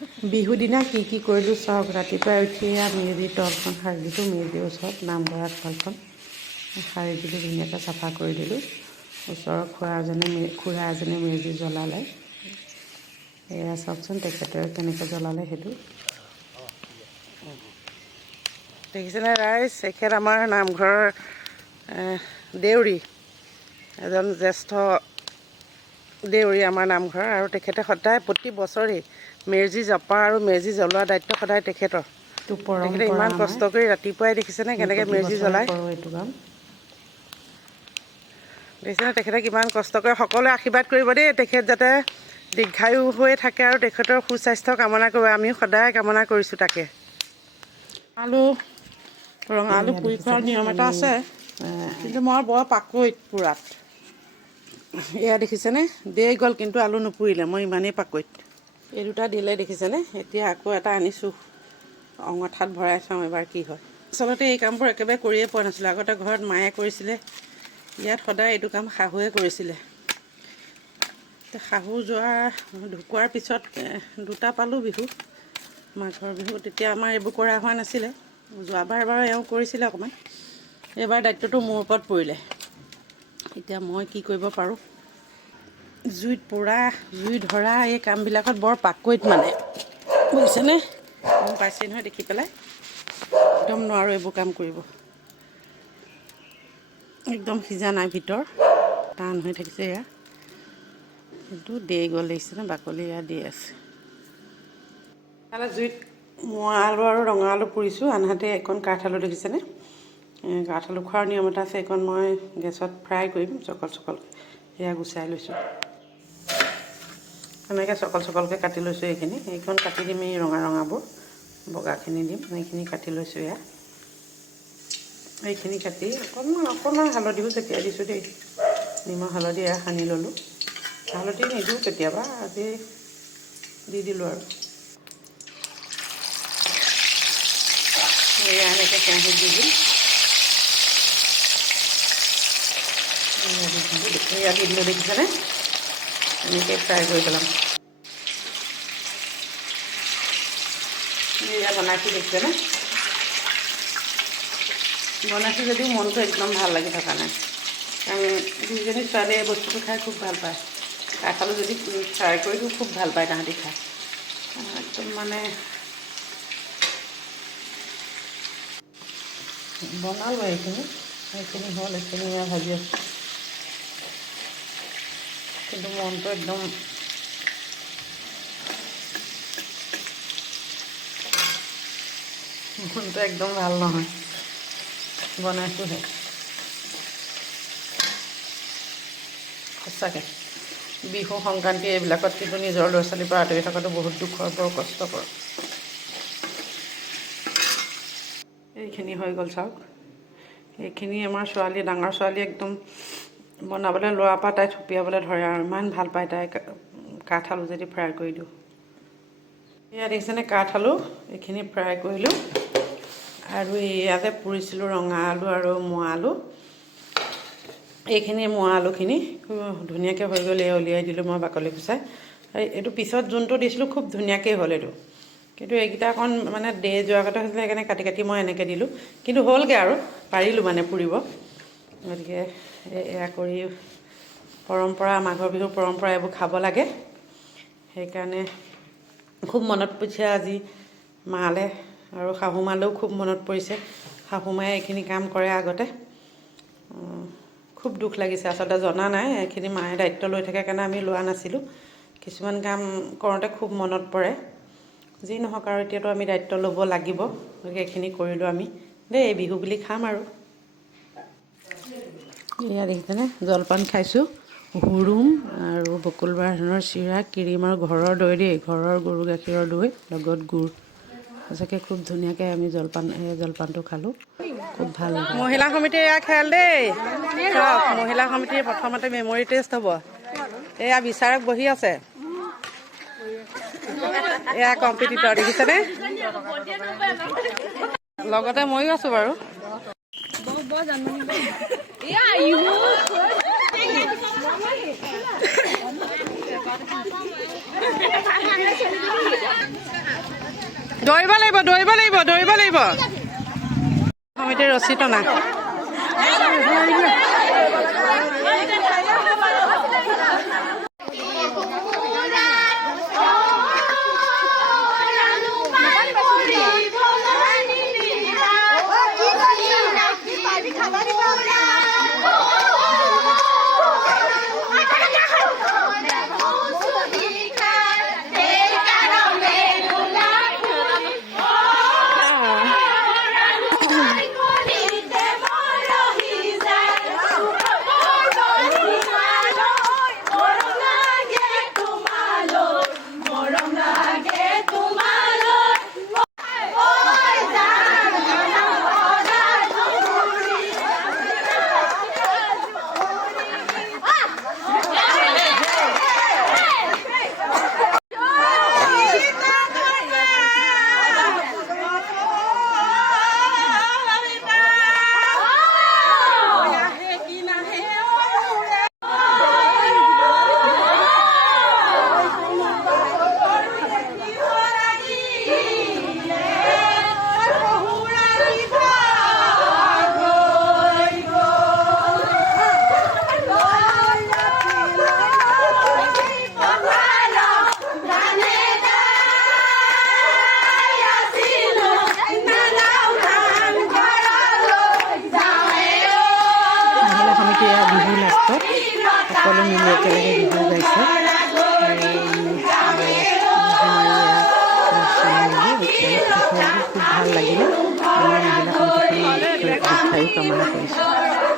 বিহু দিনা কি কৰিলোঁ চাওক। ৰাতিপুৱাই উঠিয়ে মেজি তলখন সাৰি দিলোঁ, মেজিৰ ওচৰত নামঘৰ আগফালখন সাৰি দিলোঁ, ধুনীয়াকৈ চাফা কৰি দিলোঁ। ওচৰৰ খুৰা এজনে মেজি জ্বলালে। এয়া চাওকচোন তেখেতে কেনেকৈ জ্বলালে সেইটো দেখিছেনে ৰাইজ। এখেত আমাৰ নামঘৰৰ দেউৰী, এজন জ্যেষ্ঠ দেউৰী আমাৰ নামঘৰ, আৰু তেখেতে সদায় প্ৰতি বছৰেই মেজি জপা আৰু মেজি জ্বলোৱা দায়িত্ব সদায় তেখেতৰ। তেখেতে ইমান কষ্ট কৰি ৰাতিপুৱাই দেখিছেনে কেনেকৈ মেজি জ্বলায়। এইটো কাম দেখিছেনে তেখেতে কিমান কষ্ট কৰে। সকলোৱে আশীৰ্বাদ কৰিব দেই, তেখেত যাতে দীৰ্ঘায়ু হৈ থাকে আৰু তেখেতৰ সুস্বাস্থ্য কামনা কৰিব। আমিও সদায় কামনা কৰিছোঁ তাকে। ৰঙা আলু পুৰি খোৱাৰ নিয়ম এটা আছে, কিন্তু মই বৰ পাকৈত পুৰাত। এয়া দেখিছেনে দেৰি গ'ল, কিন্তু আলু নুপুৰিলে, মই ইমানেই পাকৈত। এই দুটা দিলে দেখিছেনে। এতিয়া আকৌ এটা আনিছোঁ, অঙঠাত ভৰাই চাওঁ এবাৰ কি হয়। আচলতে এই কামবোৰ একেবাৰে কৰিয়ে পোৱা নাছিলোঁ। আগতে ঘৰত মায়ে কৰিছিলে, ইয়াত সদায় এইটো কাম শাহুৱে কৰিছিলে। শাহু ঢুকোৱাৰ পিছত দুটা পালোঁ বিহু, মাঘৰ বিহু। তেতিয়া আমাৰ এইবোৰ কৰা হোৱা নাছিলে। যোৱাবাৰ বাৰু এওঁ কৰিছিলে অকণমান, এইবাৰ দায়িত্বটো মোৰ ওপৰত পৰিলে। এতিয়া মই কি কৰিব পাৰোঁ। জুইত পোৰা, জুই ধৰা এই কামবিলাকত বৰ পাকৈত মানে, বুজিছেনে। গম পাইছে নহয় দেখি পেলাই, একদম নোৱাৰোঁ এইবোৰ কাম কৰিব। একদম সিজা নাই, ভিতৰ টান হৈ থাকিছে। এয়া সেইটো দেৰি গ'ল দেখিছেনে, বাকলি এয়া দি আছে। জুইত মোৱা আলু আৰু ৰঙা আলু পুৰিছোঁ, আনহাতে এইকণ কাঠ আলু দেখিছেনে। কাঠ আলু খোৱাৰ নিয়ম এটা আছে, এইকণ মই গেছত ফ্ৰাই কৰিম চকল। এয়া গুচাই লৈছোঁ, এনেকৈ চকলকৈ কাটি লৈছোঁ। এইখন কাটি দিম, এই ৰঙাবোৰ বগাখিনি দিম। এইখিনি কাটি লৈছোঁ। এইখিনি কাটি অকণমান হালধিও ছটিয়াই দিছোঁ দেই, নিমখ হালধি এয়া সানি ল'লোঁ। হালধি নিদিওঁ কেতিয়াবা, আজি দি দিলোঁ আৰু। এয়া এনেকৈ কেৰাহীত দি দিম। এয়া দি দিলোঁ দেখিছেনে, এনেকৈ ফ্ৰাই কৰি পেলাম। এয়া বনাইছোঁ দেখিছেনে, বনাইছোঁ যদিও মনটো একদম ভাল লাগি থকা নাই। কাৰণ দুইজনী ছোৱালীয়ে এই বস্তুটো খাই খুব ভাল পায়। কাঠ আলু যদি ফ্ৰাই কৰি দিওঁ খুব ভাল পায় তাহাঁতি খাই। একদম মানে বনালোঁ এইখিনি হ'ল। এইখিনি ভাজি আছোঁ, কিন্তু মনটো একদম ভাল নহয়। বনাইছোঁহে সঁচাকৈ। বিহু সংক্ৰান্তি এইবিলাকত কিন্তু নিজৰ ল'ৰা ছোৱালীৰ পৰা আঁতৰি থকাটো বহুত দুখৰ, বৰ কষ্টকৰ। এইখিনি হৈ গ'ল চাওক। এইখিনি আমাৰ ছোৱালী, ডাঙৰ ছোৱালী একদম বনাবলৈ লোৱাৰ পৰা তাই থপিয়াবলৈ ধৰে, আৰু ইমান ভাল পায় তাই কাঠ আলু যদি ফ্ৰাই কৰি দিওঁ। এয়া দেখিছেনে কাঠ আলু, এইখিনি ফ্ৰাই কৰিলোঁ। আৰু ইয়াতে পুৰিছিলোঁ ৰঙা আলু আৰু মোৱা আলু। এইখিনি মোৱা আলুখিনি ধুনীয়াকৈ হৈ গ'ল। উলিয়াই দিলোঁ মই বাকলি গুচাই। এইটো পিছত যোনটো দিছিলোঁ খুব ধুনীয়াকৈ হ'ল এইটো, কিন্তু এইকেইটা অকণ মানে দেৰি যোৱাৰ কথা হৈছিলে, সেইকাৰণে কাটি মই এনেকৈ দিলোঁ। কিন্তু হ'লগৈ আৰু পাৰিলোঁ মানে পুৰিব। গতিকে এয়া কৰি পৰম্পৰা, মাঘৰ বিহুৰ পৰম্পৰা, এইবোৰ খাব লাগে। সেইকাৰণে খুব মনত পৰিছে আজি মালৈ, আৰু শাহুমালৈও খুব মনত পৰিছে। শাহুমায়ে এইখিনি কাম কৰে আগতে। খুব দুখ লাগিছে, আচলতে জনা নাই। এইখিনি মায়ে দায়িত্ব লৈ থাকে কাৰণে আমি লোৱা নাছিলোঁ। কিছুমান কাম কৰোঁতে খুব মনত পৰে। যি নহওক আৰু এতিয়াতো আমি দায়িত্ব ল'ব লাগিব। গতিকে এইখিনি কৰিলোঁ আমি দেই, বিহু বুলি খাম আৰু। এয়া দেখিছেনে জলপান খাইছোঁ, হুৰুম আৰু বকুলবাৰ ধানৰ চিৰা, ক্ৰীম আৰু ঘৰৰ দৈ দেই, ঘৰৰ গৰু গাখীৰৰ দৈ লগত গুড়। সঁচাকৈ খুব ধুনীয়াকৈ আমি জলপানটো খালোঁ, খুব ভাল লাগিল। মহিলা সমিতিৰ এয়া খেল দেই, মহিলা সমিতিৰ প্ৰথমতে মেমৰি টেষ্ট হ'ব। এয়া বিচাৰক বহি আছে, এয়া কম্পিটিটৰ দেখিছেনে, লগতে ময়ো আছোঁ বাৰু। দৌৰিব লাগিব দৌৰিব লাগিব দৌৰিব লাগিব সমিতিৰ ৰছী টনা সকলো মিলি একেলগে বিহু গাইছে খুব ভাল লাগিলে আমাৰ মহিলা সমিতিখনে দীৰ্ঘায়ু কামনা কৰিছোঁ।